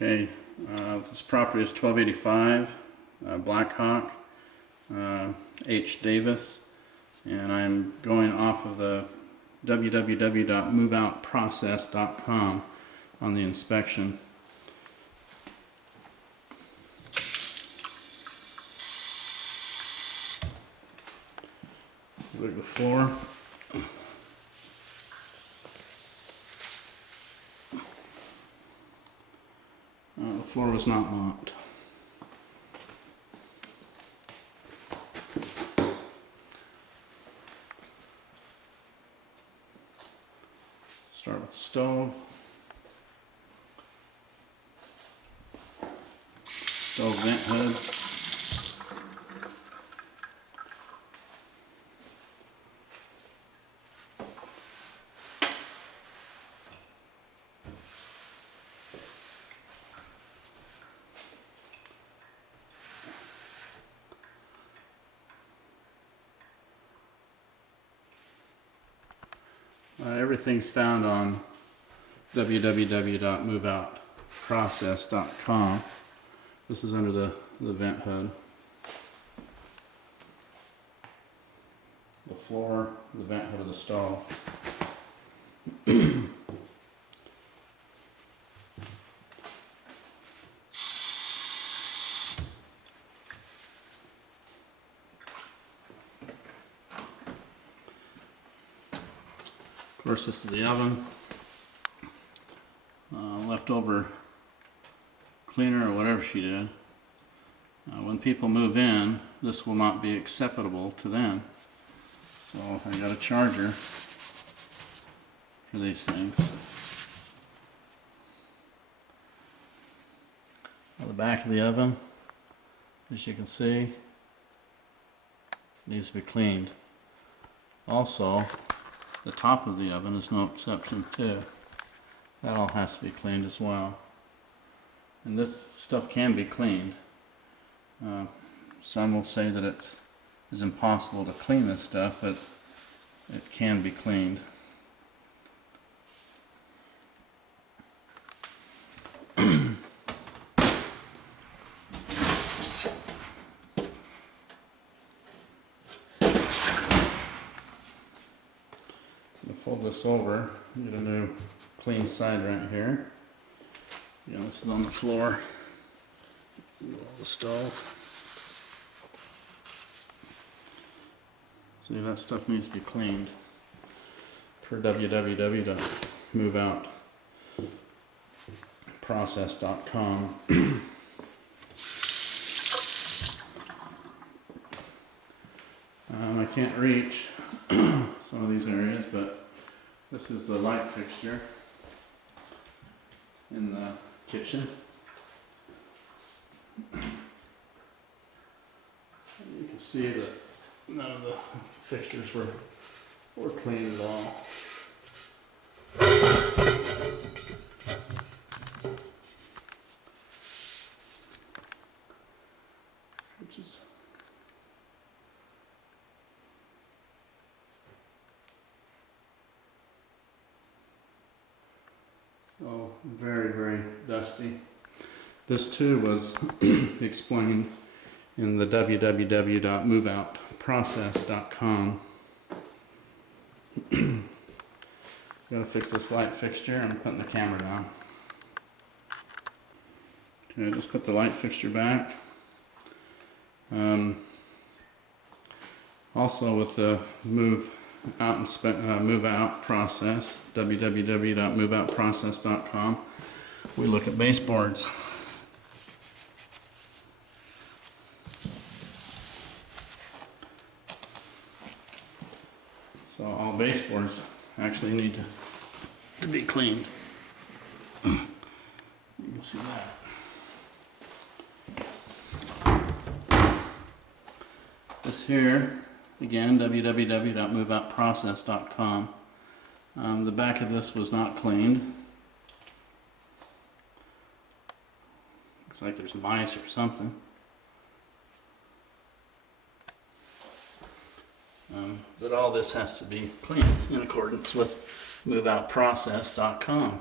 Okay, this property is 1285 Blackhawk, H. Davis, and I'm going off of the www.moveoutprocess.com on the inspection. Look at the floor. The floor was not mopped. Start with the stove. Stove vent hood. Everything's found on www.moveoutprocess.com. This is under the vent hood. The floor, the vent hood of the stall. Of course, this is the oven. Leftover cleaner or whatever she did. When people move in, this will not be acceptable to them. So I got a charger for these things. On the back of the oven, as you can see, needs to be cleaned. Also, the top of the oven is no exception too. That all has to be cleaned as well. And this stuff can be cleaned. Some will say that it is impossible to clean this stuff, but it can be cleaned. Fold this over, get a new clean side right here. This is on the floor. The stove. See, that stuff needs to be cleaned. Per www.moveoutprocess.com. I can't reach some of these areas, but this is the light fixture in the kitchen. You can see that none of the fixtures were cleaned at all. Which is so very, very dusty. This too was explained in the www.moveoutprocess.com. Gotta fix this light fixture. I'm putting the camera down. Okay, just put the light fixture back. Also with the move out process, www.moveoutprocess.com, we look at baseboards. So all baseboards actually need to be cleaned. You can see that. This here, again, www.moveoutprocess.com. The back of this was not cleaned. Looks like there's mice or something. But all this has to be cleaned in accordance with moveoutprocess.com.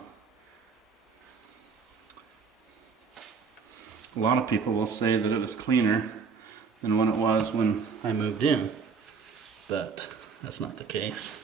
A lot of people will say that it was cleaner than when it was when I moved in, but that's not the case.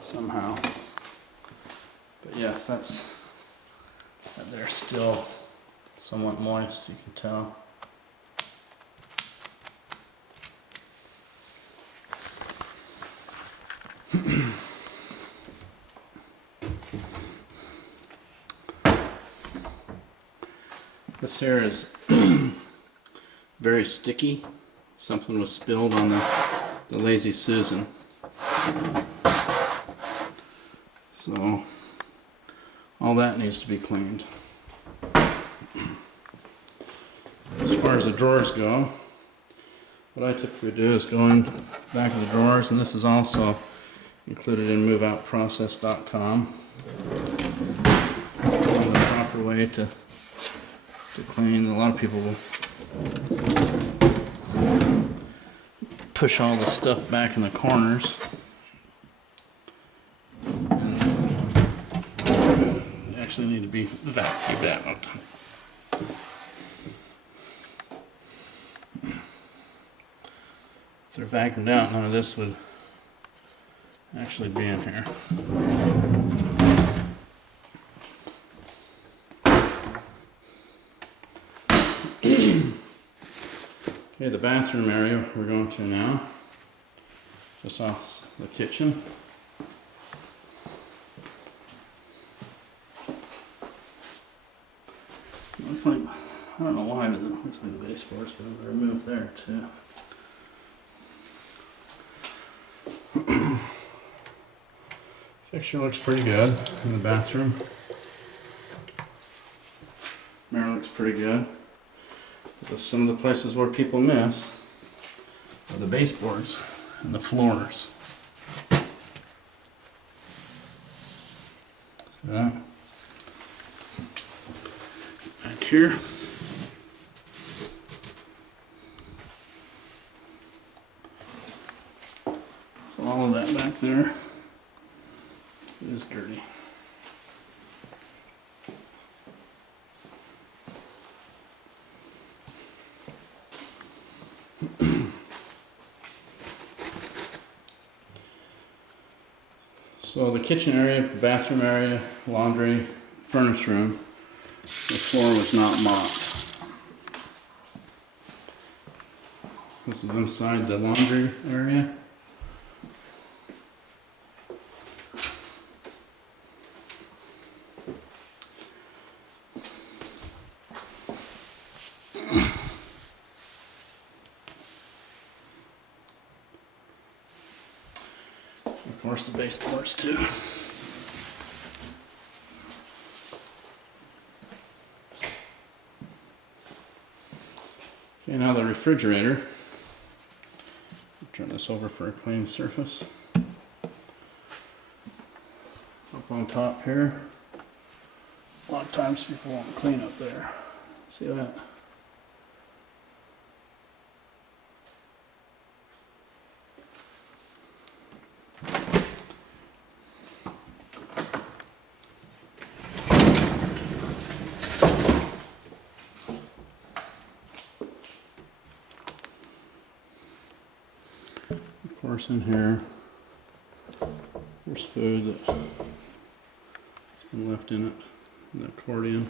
Somehow. But yes, they're still somewhat moist, you can tell. This here is very sticky. Something was spilled on the Lazy Susan. So all that needs to be cleaned. As far as the drawers go, what I typically do is go in back of the drawers, and this is also included in moveoutprocess.com. The proper way to clean. A lot of people will push all the stuff back in the corners. Actually need to be vacuumed out. If they're vacuumed out, none of this would actually be in here. Okay, the bathroom area we're going to now, just off the kitchen. Looks like, I don't know why, but it looks like the baseboard's been removed there too. Fixture looks pretty good in the bathroom. Mirror looks pretty good. But some of the places where people miss are the baseboards and the floors. Yeah. Back here. So all of that back there is dirty. So the kitchen area, bathroom area, laundry, furnace room, the floor was not mopped. This is inside the laundry area. Of course, the baseboards too. Okay, now the refrigerator. Turn this over for a clean surface. Up on top here. A lot of times people won't clean up there. See that? Of course, in here, there's food that's been left in it, the accordion.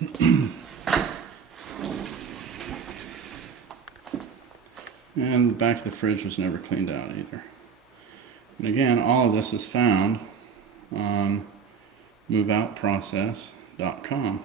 And the back of the fridge was never cleaned out either. And again, all of this is found on moveoutprocess.com.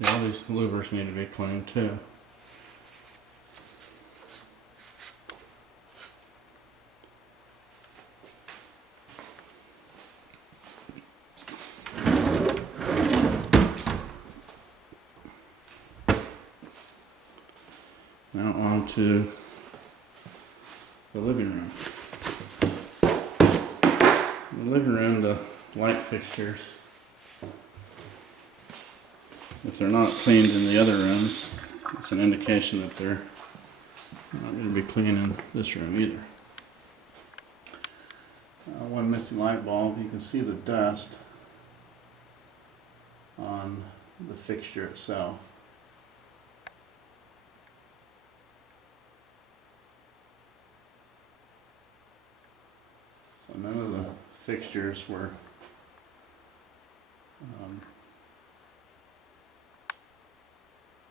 See, all these louvers need to be cleaned too. Now on to the living room. In the living room, the light fixtures, if they're not cleaned in the other rooms, it's an indication that they're not going to be clean in this room either. One missing light bulb, you can see the dust on the fixture itself. So none of the fixtures were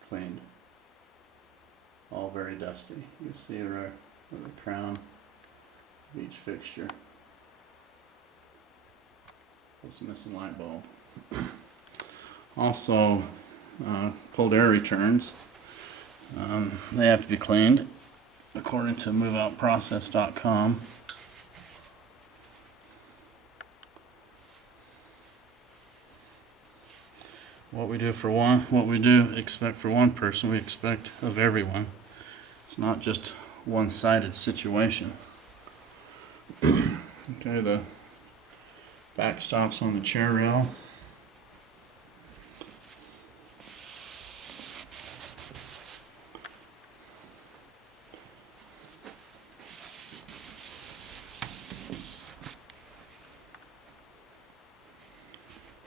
cleaned. All very dusty. You can see the crown of each fixture. Plus a missing light bulb. Also, cold air returns. They have to be cleaned according to moveoutprocess.com. What we do expect for one person, we expect of everyone. It's not just one-sided situation. Okay, the backstops on the chair rail.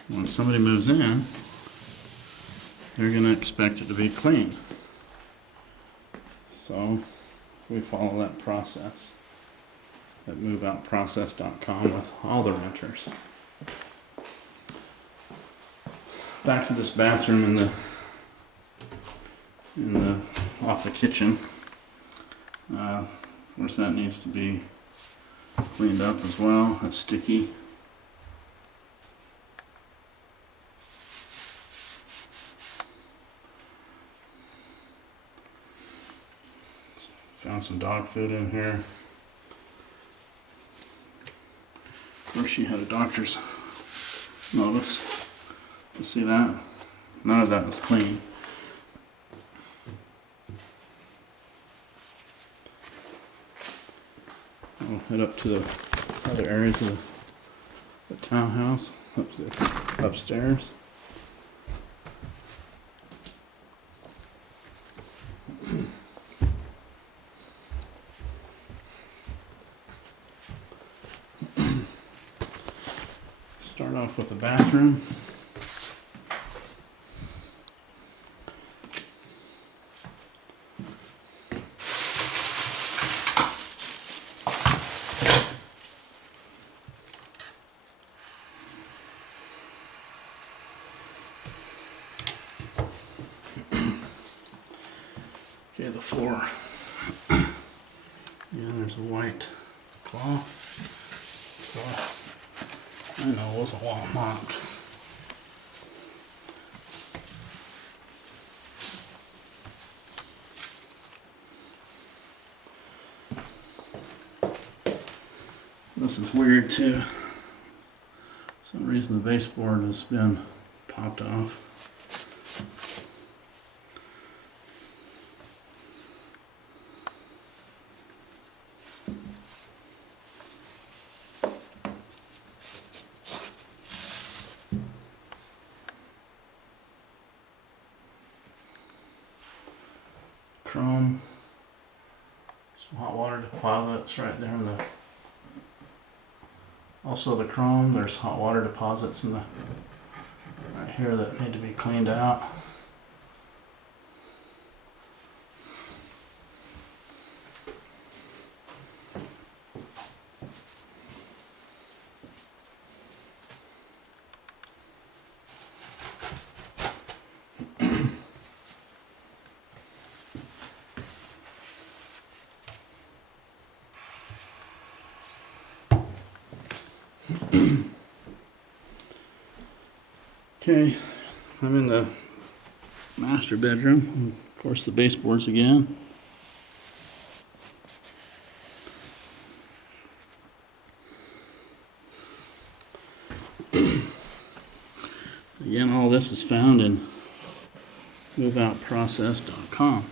When somebody moves in, they're going to expect it to be clean. So we follow that process at moveoutprocess.com with all the renters. Back to this bathroom off the kitchen. Of course, that needs to be cleaned up as well. It's sticky. Found some dog food in here. Of course, she had a doctor's notice. You see that? None of that was clean. We'll head up to the other areas of the townhouse, upstairs. Start off with the bathroom. Okay, the floor. Yeah, there's a white cloth. I know it was a wall mopped. This is weird too. For some reason the baseboard has been popped off. Chrome. Some hot water deposits right there in the. Also the chrome, there's hot water deposits in the right here that need to be cleaned out. Okay, I'm in the master bedroom. Of course, the baseboards again. Again, all this is found in moveoutprocess.com.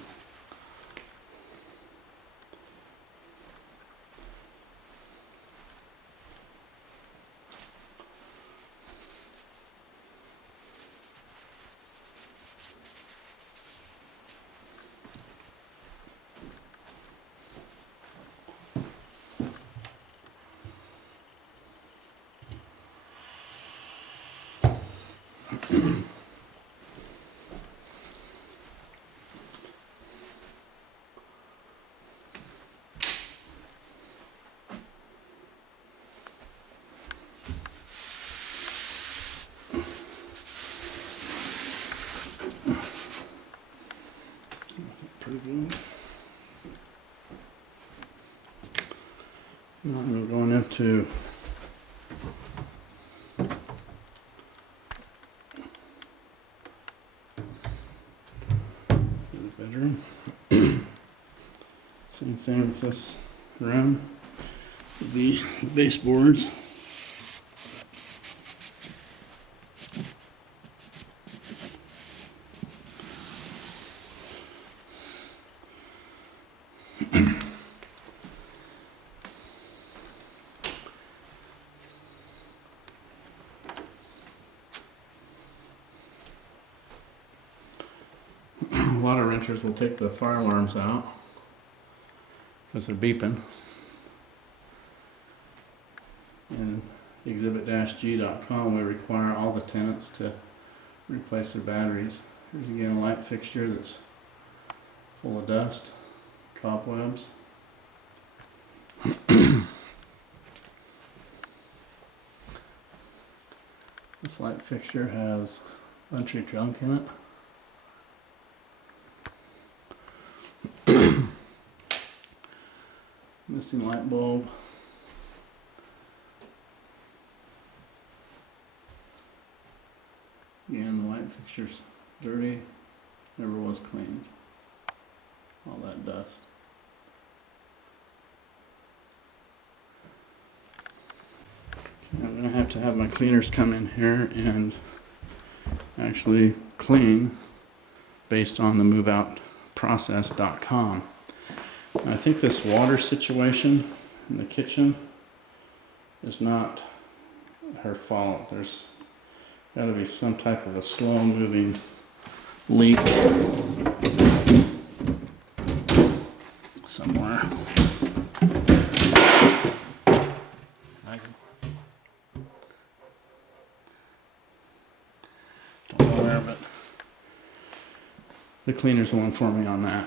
Pretty good. Now I'm going into the bedroom. Same thing with this room. The baseboards. A lot of renters will take the fire alarms out because they're beeping. And exhibit-g.com, we require all the tenants to replace their batteries. Here's again a light fixture that's full of dust, cobwebs. This light fixture has a bunch of junk in it. Missing light bulb. Again, the light fixture's dirty, never was cleaned. All that dust. I'm going to have my cleaners come in here and actually clean based on the moveoutprocess.com. I think this water situation in the kitchen is not her fault. There's got to be some type of a slow moving leak somewhere. Don't know where, but the cleaners will inform me on that.